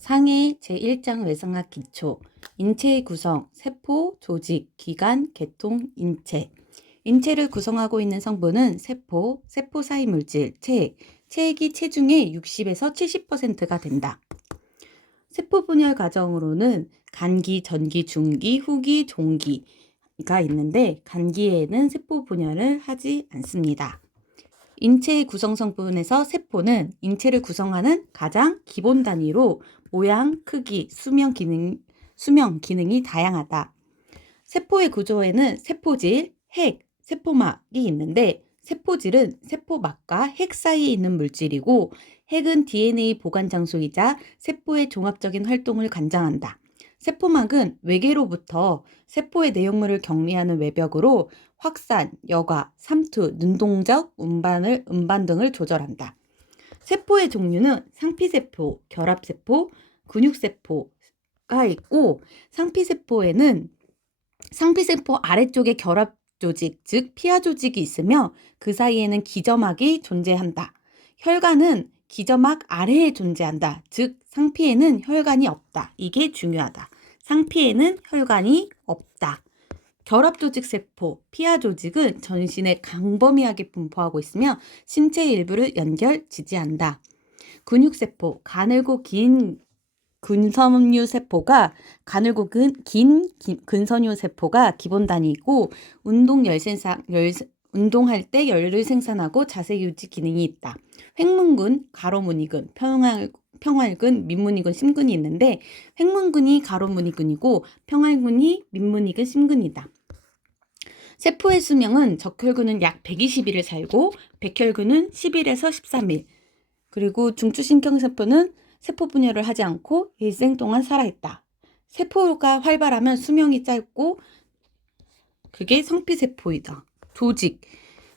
상해 제1장 외상학 기초 인체의 구성, 세포, 조직, 기관, 계통, 인체. 인체를 구성하고 있는 성분은 세포, 세포 사이 물질, 체액. 체액이 체중의 60에서 70%가 된다. 세포 분열 과정으로는 간기, 전기, 중기, 후기, 종기가 있는데 간기에는 세포 분열을 하지 않습니다. 인체의 구성 성분에서 세포는 인체를 구성하는 가장 기본 단위로 모양, 크기, 수명 기능이 다양하다. 세포의 구조에는 세포질, 핵, 세포막이 있는데 세포질은 세포막과 핵 사이에 있는 물질이고 핵은 DNA 보관 장소이자 세포의 종합적인 활동을 관장한다. 세포막은 외계로부터 세포의 내용물을 격리하는 외벽으로 확산, 여과, 삼투, 눈동적, 음반 등을 조절한다. 세포의 종류는 상피세포, 결합세포, 근육세포가 있고 상피세포에는 상피세포 아래쪽에 결합조직, 즉 피하조직이 있으며 그 사이에는 기저막이 존재한다. 혈관은 기저막 아래에 존재한다. 즉 상피에는 혈관이 없다. 이게 중요하다. 상피에는 혈관이 없다. 결합조직 세포, 피하조직은 전신에 광범위하게 분포하고 있으며 신체의 일부를 연결, 지지한다. 근육세포, 가늘고 긴 근섬유 세포가 근선유 세포가 기본 단위이고 운동할 때 열을 생산하고 자세 유지 기능이 있다. 횡문근, 가로무늬근, 평활근, 민무늬근, 심근이 있는데 횡문근이 가로무늬근이고 평활근이 민무늬근, 심근이다. 세포의 수명은 적혈근은 약 120일을 살고 백혈근은 10일에서 13일. 그리고 중추신경세포는 세포 분열을 하지 않고 일생 동안 살아있다. 세포가 활발하면 수명이 짧고 그게 성피세포이다. 조직.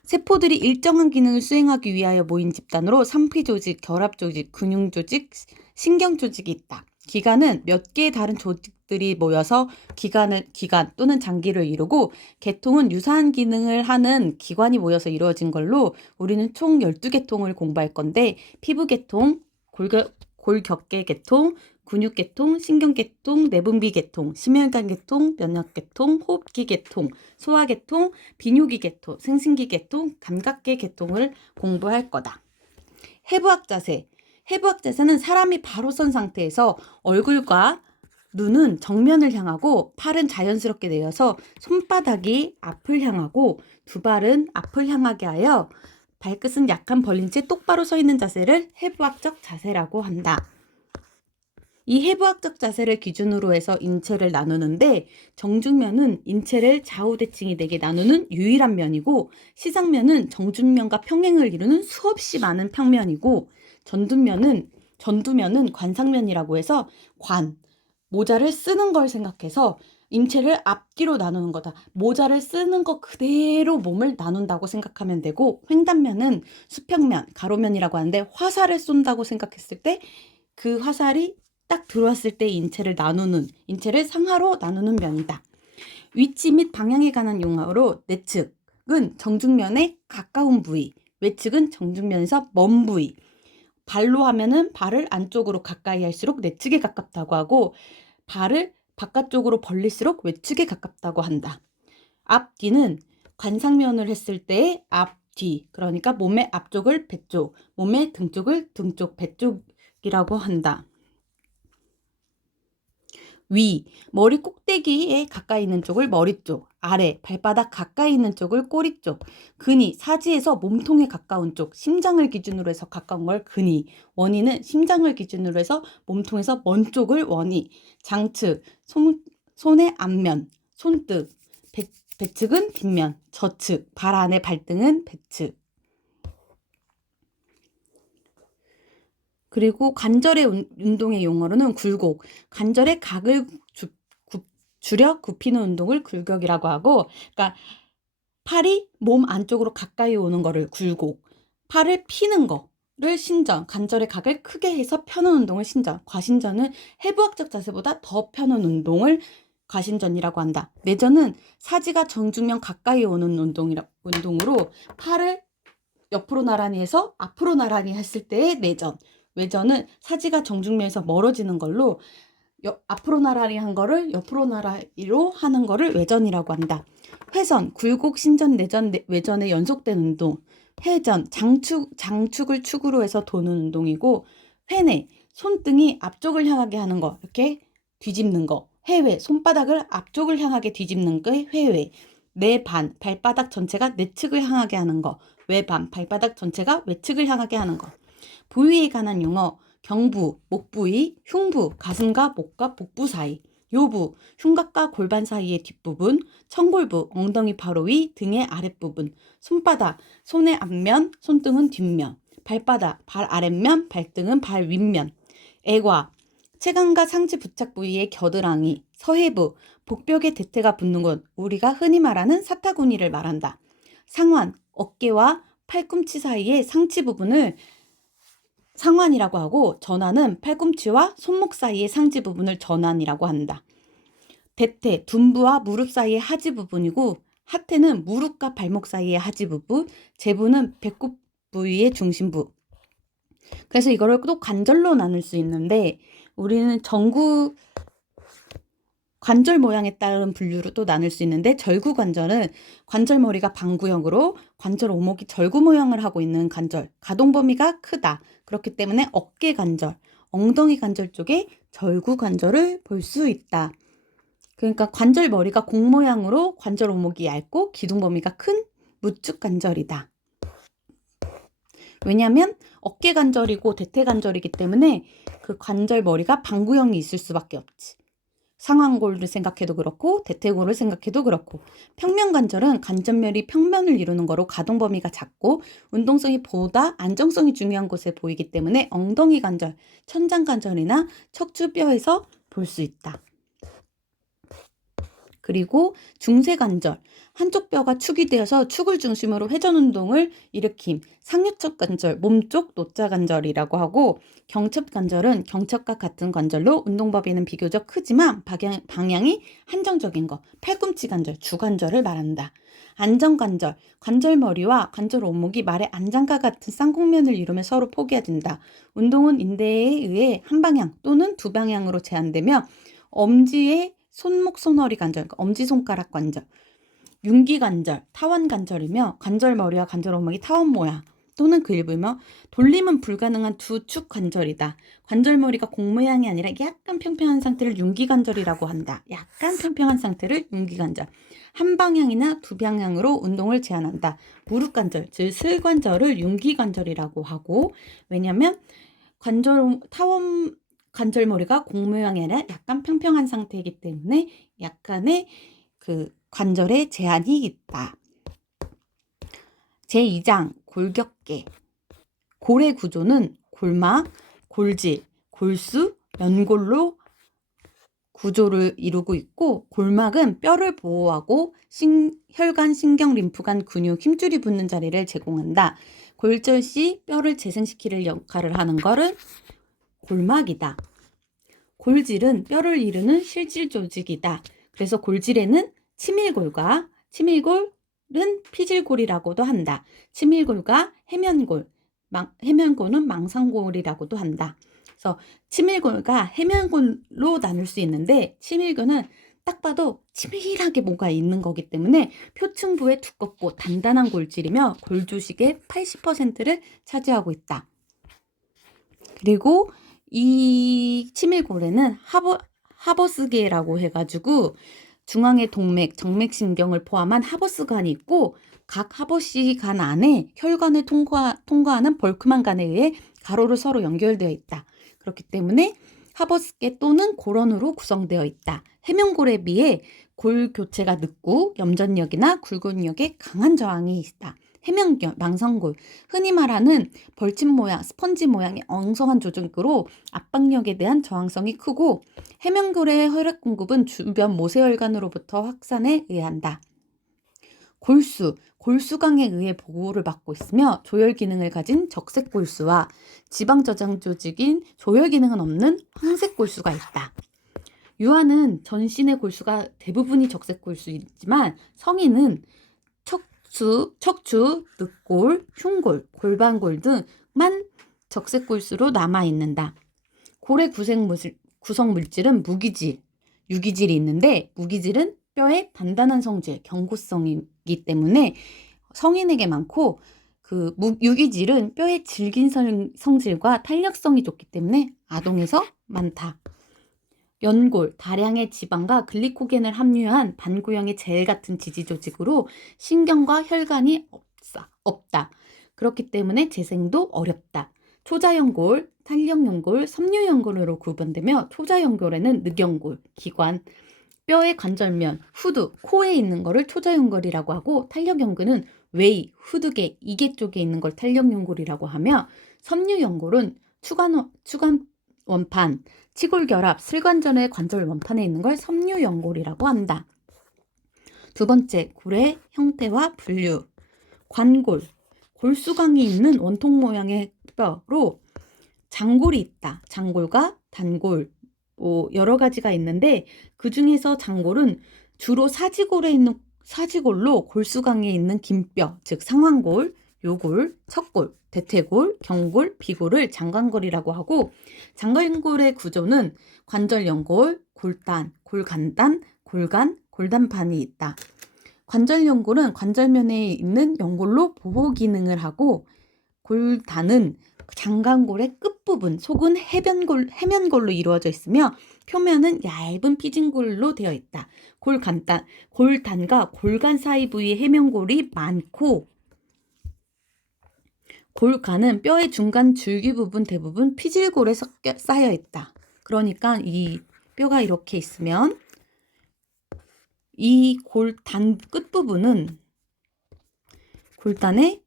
세포들이 일정한 기능을 수행하기 위하여 모인 집단으로 상피조직, 결합조직, 근육조직, 신경조직이 있다. 기관은 몇 개의 다른 조직들이 모여서 기관 또는 장기를 이루고 계통은 유사한 기능을 하는 기관이 모여서 이루어진 걸로 우리는 총 12계통을 공부할 건데 피부계통, 골격계계통, 근육계통, 신경계통, 내분비계통, 심혈관계통, 면역계통, 호흡기계통, 소화계통, 비뇨기계통, 생신기계통, 감각계계통을 공부할 거다. 해부학 자세. 해부학 자세는 사람이 바로 선 상태에서 얼굴과 눈은 정면을 향하고 팔은 자연스럽게 내어서 손바닥이 앞을 향하고 두 발은 앞을 향하게 하여 발끝은 약간 벌린 채 똑바로 서 있는 자세를 해부학적 자세라고 한다. 이 해부학적 자세를 기준으로 해서 인체를 나누는데 정중면은 인체를 좌우대칭이 되게 나누는 유일한 면이고 시상면은 정중면과 평행을 이루는 수없이 많은 평면이고 전두면은 관상면이라고 해서 모자를 쓰는 걸 생각해서 인체를 앞뒤로 나누는 거다. 모자를 쓰는 거 그대로 몸을 나눈다고 생각하면 되고 횡단면은 수평면, 가로면이라고 하는데 화살을 쏜다고 생각했을 때 그 화살이 딱 들어왔을 때 인체를 상하로 나누는 면이다. 위치 및 방향에 관한 용어로 내측은 정중면에 가까운 부위, 외측은 정중면에서 먼 부위. 발로 하면은 발을 안쪽으로 가까이 할수록 내측에 가깝다고 하고 발을 바깥쪽으로 벌릴수록 외측에 가깝다고 한다. 앞뒤는 관상면을 했을 때 앞뒤, 그러니까 몸의 앞쪽을 배쪽, 몸의 등쪽을 등쪽, 배쪽이라고 한다. 위, 머리 꼭대기에 가까이 있는 쪽을 머리 쪽, 아래, 발바닥 가까이 있는 쪽을 꼬리 쪽, 근위, 사지에서 몸통에 가까운 쪽, 심장을 기준으로 해서 가까운 걸 근위, 원위는 심장을 기준으로 해서 몸통에서 먼 쪽을 원위, 장측, 손의 앞면, 손등, 배측은 뒷면, 저측, 발 안에 발등은 배측. 그리고 관절의 운동의 용어로는 굴곡, 관절의 각을 줄여 굽히는 운동을 굴곡이라고 하고, 그러니까 팔이 몸 안쪽으로 가까이 오는 거를 굴곡, 팔을 피는 거를 신전, 관절의 각을 크게 해서 펴는 운동을 신전, 과신전은 해부학적 자세보다 더 펴는 운동을 과신전이라고 한다. 내전은 사지가 정중면 가까이 오는 운동으로 팔을 옆으로 나란히 해서 앞으로 나란히 했을 때의 내전, 외전은 사지가 정중면에서 멀어지는 걸로 앞으로 나란히 한 거를 옆으로 나란히로 하는 거를 외전이라고 한다. 회전, 굴곡, 신전, 내전, 외전의 연속된 운동. 회전, 장축을 축으로 해서 도는 운동이고, 회내, 손등이 앞쪽을 향하게 하는 거, 이렇게 뒤집는 거. 회외, 손바닥을 앞쪽을 향하게 뒤집는 게 회외. 내반, 발바닥 전체가 내측을 향하게 하는 거. 외반, 발바닥 전체가 외측을 향하게 하는 거. 부위에 관한 용어, 경부, 목 부위, 흉부, 가슴과 목과 복부 사이. 요부, 흉곽과 골반 사이의 뒷부분, 청골부, 엉덩이 바로 위, 등의 아랫부분. 손바닥, 손의 앞면, 손등은 뒷면. 발바닥, 발 아랫면, 발등은 발 윗면. 애과, 체간과 상체 부착 부위의 겨드랑이. 서해부, 복벽에 대퇴가 붙는 곳, 우리가 흔히 말하는 사타구니를 말한다. 상완, 어깨와 팔꿈치 사이의 상치 부분을 상완이라고 하고, 전완은 팔꿈치와 손목 사이의 상지 부분을 전완이라고 한다. 대퇴, 둔부와 무릎 사이의 하지 부분이고, 하퇴는 무릎과 발목 사이의 하지 부분, 제부는 배꼽 부위의 중심부. 그래서 이거를 또 관절로 나눌 수 있는데, 우리는 전구 관절 모양에 따른 분류로 또 나눌 수 있는데, 절구관절은 관절머리가 방구형으로 관절 오목이 절구 모양을 하고 있는 관절, 가동 범위가 크다. 그렇기 때문에 어깨 관절, 엉덩이 관절 쪽에 절구관절을 볼 수 있다. 그러니까 관절 머리가 공 모양으로 관절 오목이 얇고 기둥 범위가 큰 무축 관절이다. 왜냐하면 어깨 관절이고 대퇴 관절이기 때문에 그 관절 머리가 방구형이 있을 수밖에 없지. 상완골을 생각해도 그렇고 대퇴골을 생각해도 그렇고, 평면관절은 관절멸이 평면을 이루는 거로 가동 범위가 작고 운동성이 보다 안정성이 중요한 곳에 보이기 때문에 엉덩이 관절, 천장관절이나 척추뼈에서 볼 수 있다. 그리고 중쇄관절, 한쪽 뼈가 축이 되어서 축을 중심으로 회전 운동을 일으킴, 상류척 관절, 몸쪽 노자 관절이라고 하고, 경첩 관절은 경첩과 같은 관절로 운동 범위는 비교적 크지만 방향이 한정적인 거, 팔꿈치 관절, 주관절을 말한다. 안정관절, 관절머리와 관절 오목이 말의 안장과 같은 쌍곡면을 이루며 서로 포개진다. 운동은 인대에 의해 한 방향 또는 두 방향으로 제한되며, 엄지의 손목 손허리 관절, 그러니까 엄지손가락 관절, 윤기관절, 타원관절이며 관절머리와 관절 오목이 타원 모양 또는 그 일부이며, 돌림은 불가능한 두 축 관절이다. 관절머리가 공 모양이 아니라 약간 평평한 상태를 윤기관절이라고 한다. 약간 평평한 상태를 윤기관절. 한 방향이나 두 방향으로 운동을 제한한다. 무릎관절, 즉 슬관절을 윤기관절이라고 하고, 왜냐하면 타원 관절머리가 공 모양이 아니라 약간 평평한 상태이기 때문에 약간의 그 관절에 제한이 있다. 제2장 골격계. 골의 구조는 골막, 골질, 골수, 연골로 구조를 이루고 있고, 골막은 뼈를 보호하고 혈관, 신경, 림프관, 근육, 힘줄이 붙는 자리를 제공한다. 골절 시 뼈를 재생시키는 역할을 하는 것은 골막이다. 골질은 뼈를 이루는 실질 조직이다. 그래서 골질에는 치밀골과, 치밀골은 피질골이라고도 한다. 치밀골과 해면골, 해면골은 망상골이라고도 한다. 그래서 치밀골과 해면골로 나눌 수 있는데, 치밀골은 딱 봐도 치밀하게 뭐가 있는 거기 때문에 표층부에 두껍고 단단한 골질이며 골조직의 80%를 차지하고 있다. 그리고 이 치밀골에는 하버스계라고 해가지고 중앙의 동맥, 정맥신경을 포함한 하버스관이 있고, 각 하버시관 안에 혈관을 통과하는 벌크만 관에 의해 가로로 서로 연결되어 있다. 그렇기 때문에 하버스계 또는 골원으로 구성되어 있다. 해면골에 비해 골 교체가 늦고 염전력이나 굴근력에 강한 저항이 있다. 해면골, 망상골, 흔히 말하는 벌집 모양, 스펀지 모양의 엉성한 조직으로 압박력에 대한 저항성이 크고, 해면골의 혈액 공급은 주변 모세혈관으로부터 확산에 의한다. 골수, 골수강에 의해 보호를 받고 있으며 조혈 기능을 가진 적색 골수와 지방 저장 조직인 조혈 기능은 없는 황색 골수가 있다. 유아는 전신의 골수가 대부분이 적색 골수이지만 성인은 척추, 늑골, 흉골, 골반골 등만 적색골수로 남아있는다. 골의 구성 물질은 무기질, 유기질이 있는데 무기질은 뼈의 단단한 성질, 견고성이기 때문에 성인에게 많고 유기질은 뼈의 질긴 성질과 탄력성이 좋기 때문에 아동에서 많다. 연골, 다량의 지방과 글리코겐을 함유한 반구형의 젤 같은 지지 조직으로 신경과 혈관이 없다. 그렇기 때문에 재생도 어렵다. 초자연골, 탄력연골, 섬유연골으로 구분되며 초자연골에는 늑연골, 기관, 뼈의 관절면, 후두, 코에 있는 거를 초자연골이라고 하고 탄력연골은 웨이, 후두계, 이계 쪽에 있는 걸 탄력연골이라고 하며 섬유연골은 추간 원판, 치골결합, 슬관절의 관절 원판에 있는 걸 섬유연골이라고 한다. 두 번째, 골의 형태와 분류. 관골, 골수강이 있는 원통 모양의 뼈로 장골이 있다. 장골과 단골, 여러 가지가 있는데 그 중에서 장골은 주로 사지골로 골수강에 있는 긴 뼈, 즉 상완골, 요골, 척골, 대퇴골, 경골, 비골을 장관골이라고 하고 장관골의 구조는 관절연골, 골단, 골간단, 골간, 골단판이 있다. 관절연골은 관절면에 있는 연골로 보호 기능을 하고 골단은 장관골의 끝부분, 속은 해면골로 이루어져 있으며 표면은 얇은 피진골로 되어 있다. 골단과 골간 사이 부위에 해면골이 많고 골간은 뼈의 중간 줄기 부분 대부분 피질골에 쌓여 있다. 그러니까 이 뼈가 이렇게 있으면 이 골단의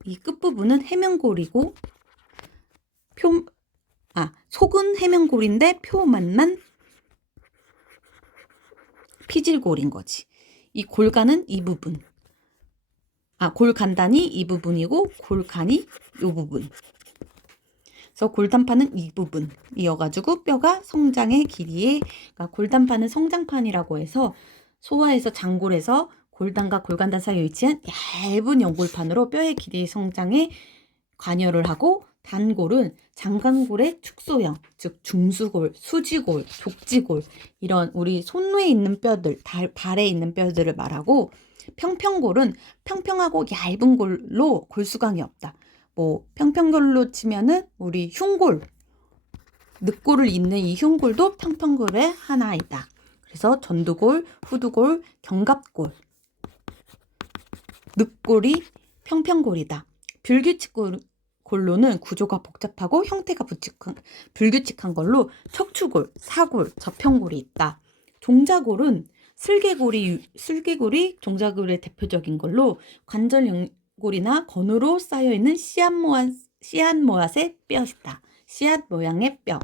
이 끝부분은 해면골이고 속은 해면골인데 표면만 피질골인 거지. 이 골간은 이 부분. 골간단이 이 부분이고 골간이 이 부분. 그래서 골단판은 이 부분이어가지고 뼈가 성장의 길이에 골단판은 성장판이라고 해서 소화에서 장골에서 골단과 골간단 사이에 위치한 얇은 연골판으로 뼈의 길이 성장에 관여를 하고 단골은 장관골의 축소형, 즉 중수골, 수지골, 족지골 이런 우리 손에 있는 뼈들, 발에 있는 뼈들을 말하고 평평골은 평평하고 얇은 골로 골수강이 없다. 평평골로 치면은 우리 흉골, 늑골을 잇는 이 흉골도 평평골의 하나이다. 그래서 전두골, 후두골, 견갑골, 늑골이 평평골이다. 불규칙골로는 구조가 복잡하고 형태가 불규칙한 걸로 척추골, 사골, 저평골이 있다. 종자골은 슬개골이 종자골의 대표적인 걸로 관절연골이나 건으로 쌓여있는 씨앗모앗의 뼈이다. 씨앗 모양의 뼈.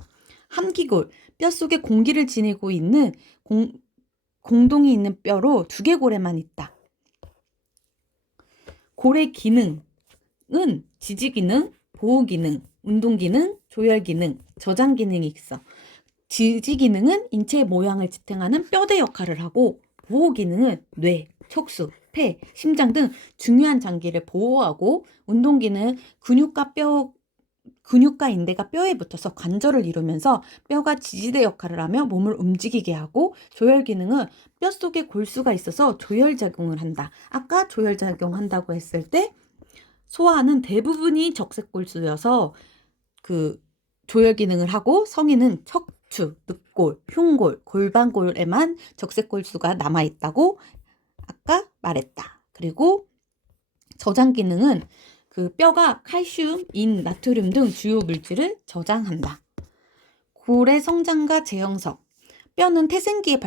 함기골, 뼛속에 공기를 지니고 있는 공동이 있는 뼈로 두개골에만 있다. 골의 기능은 지지기능, 보호기능, 운동기능, 조혈기능, 저장기능이 있어. 지지기능은 인체의 모양을 지탱하는 뼈대 역할을 하고 보호기능은 뇌, 척수, 폐, 심장 등 중요한 장기를 보호하고 운동기능은 근육과 인대가 뼈에 붙어서 관절을 이루면서 뼈가 지지대 역할을 하며 몸을 움직이게 하고 조혈 기능은 뼛속에 골수가 있어서 조혈작용을 한다. 아까 조혈작용한다고 했을 때 소아는 대부분이 적색골수여서 조혈 기능을 하고 성인은 척추, 늑골, 흉골, 골반골에만 적색골수가 남아있다고 아까 말했다. 그리고 저장 기능은 뼈가 칼슘, 인, 나트륨 등 주요 물질을 저장한다. 골의 성장과 재형성. 뼈는 태생기에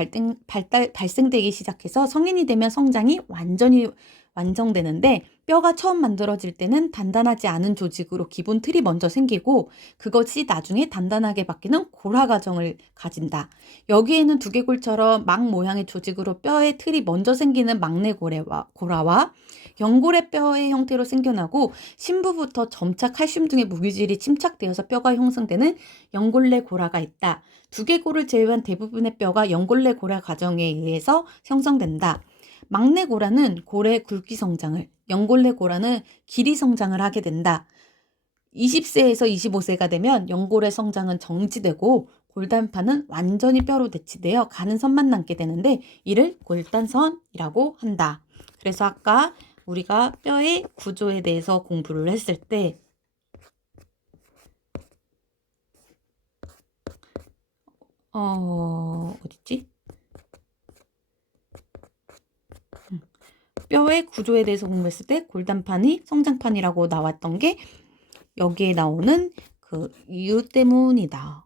발생되기 시작해서 성인이 되면 성장이 완전히 완성되는데 뼈가 처음 만들어질 때는 단단하지 않은 조직으로 기본 틀이 먼저 생기고 그것이 나중에 단단하게 바뀌는 골화 과정을 가진다. 여기에는 두개골처럼 막 모양의 조직으로 뼈의 틀이 먼저 생기는 막내골화와 연골의 뼈의 형태로 생겨나고 심부부터 점차 칼슘 등의 무기질이 침착되어서 뼈가 형성되는 연골내 골화가 있다. 두개골을 제외한 대부분의 뼈가 연골내 골화 과정에 의해서 형성된다. 막내 골화는 골의 굵기 성장을, 연골내 골화는 길이 성장을 하게 된다. 20세에서 25세가 되면 연골의 성장은 정지되고 골단판은 완전히 뼈로 대치되어 가는 선만 남게 되는데 이를 골단선이라고 한다. 그래서 아까 우리가 뼈의 구조에 대해서 공부를 했을 때 어딨지? 뼈의 구조에 대해서 공부했을 때 골단판이 성장판이라고 나왔던 게 여기에 나오는 그 이유 때문이고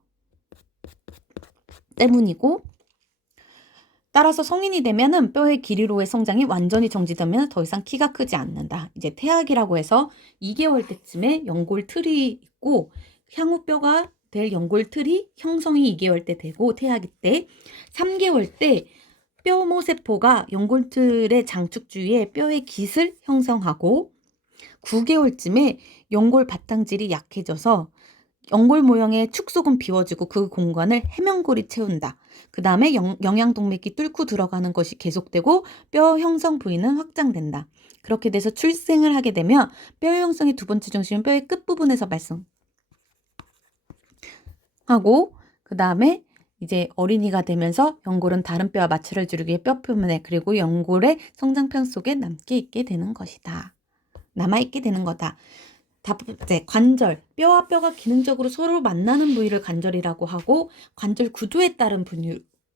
따라서 성인이 되면은 뼈의 길이로의 성장이 완전히 정지되면 더 이상 키가 크지 않는다. 이제 태학이라고 해서 2개월 때쯤에 연골 틀이 있고 향후 뼈가 될 연골 틀이 형성이 2개월 때 되고 태학이 때 3개월 때 뼈모 세포가 연골 틀의 장축 주위에 뼈의 깃을 형성하고 9개월쯤에 연골 바탕질이 약해져서 연골 모형의 축속은 비워지고 그 공간을 해면골이 채운다. 그 다음에 영양동맥이 뚫고 들어가는 것이 계속되고 뼈 형성 부위는 확장된다. 그렇게 돼서 출생을 하게 되면 뼈 형성의 두 번째 중심은 뼈의 끝부분에서 발생하고 그 다음에 이제 어린이가 되면서 연골은 다른 뼈와 마찰을 주기 위해 뼈 표면에 그리고 연골의 성장판 속에 남아있게 되는 거다. 다섯 번째, 관절. 뼈와 뼈가 기능적으로 서로 만나는 부위를 관절이라고 하고 관절 구조에 따른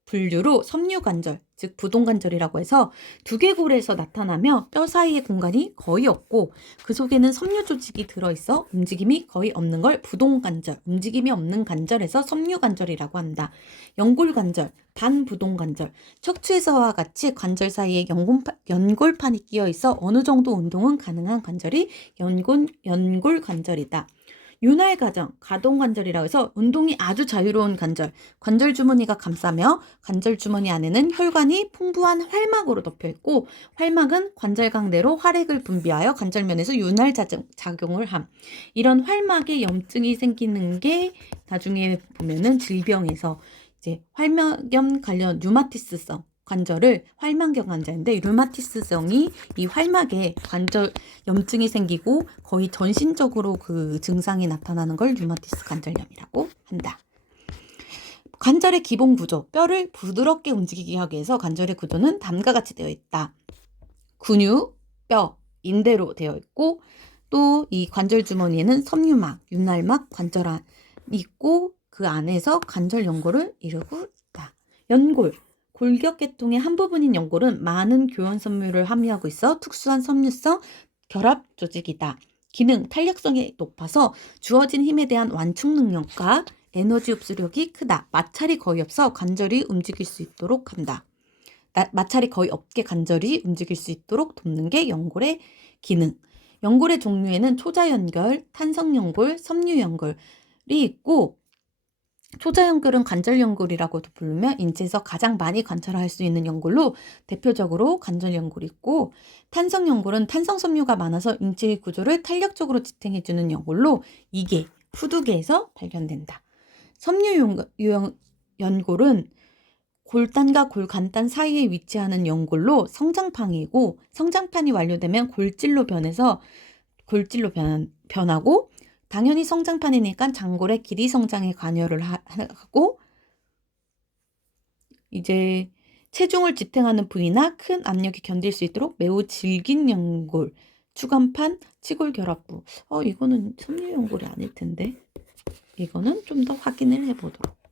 분류로 섬유관절, 즉 부동관절이라고 해서 두개골에서 나타나며 뼈 사이의 공간이 거의 없고 그 속에는 섬유 조직이 들어있어 움직임이 거의 없는 걸 부동관절, 움직임이 없는 관절에서 섬유관절이라고 한다. 연골관절, 반부동관절, 척추에서와 같이 관절 사이에 연골판이 끼어 있어 어느 정도 운동은 가능한 관절이 연골관절이다. 윤활 가동관절이라고 해서 운동이 아주 자유로운 관절 주머니가 감싸며 관절 주머니 안에는 혈관이 풍부한 활막으로 덮여 있고 활막은 관절강내로 활액을 분비하여 관절면에서 윤활 작용을 함. 이런 활막에 염증이 생기는 게 나중에 보면은 질병에서 이제 활막염 관련 류마티스성 관절을 활막염 환자인데 류마티스성이 이 활막에 관절 염증이 생기고 거의 전신적으로 그 증상이 나타나는 걸 류마티스 관절염이라고 한다. 관절의 기본 구조, 뼈를 부드럽게 움직이게 하기 위해서 관절의 구조는 다음과 같이 되어 있다. 근육, 뼈, 인대로 되어 있고 또 이 관절 주머니에는 섬유막, 윤활막, 관절안이 있고 그 안에서 관절 연골을 이루고 있다. 연골, 골격계통의 한 부분인 연골은 많은 교원 섬유를 함유하고 있어 특수한 섬유성 결합 조직이다. 기능, 탄력성이 높아서 주어진 힘에 대한 완충 능력과 에너지 흡수력이 크다. 마찰이 거의 없어 관절이 움직일 수 있도록 한다. 마찰이 거의 없게 관절이 움직일 수 있도록 돕는 게 연골의 기능. 연골의 종류에는 초자연골, 탄성연골, 섬유연골이 있고 초자연골은 관절연골이라고도 부르며 인체에서 가장 많이 관찰할 수 있는 연골로 대표적으로 관절연골이 있고 탄성연골은 탄성섬유가 많아서 인체의 구조를 탄력적으로 지탱해주는 연골로 이게 후두개에서 발견된다. 섬유연골은 골단과 골간단 사이에 위치하는 연골로 성장판이고 성장판이 완료되면 골질로 변하고 당연히 성장판이니까 장골의 길이 성장에 관여를 하고 이제 체중을 지탱하는 부위나 큰 압력이 견딜 수 있도록 매우 질긴 연골, 추간판, 치골 결합부. 이거는 섬유연골이 아닐 텐데 이거는 좀 더 확인을 해보도록.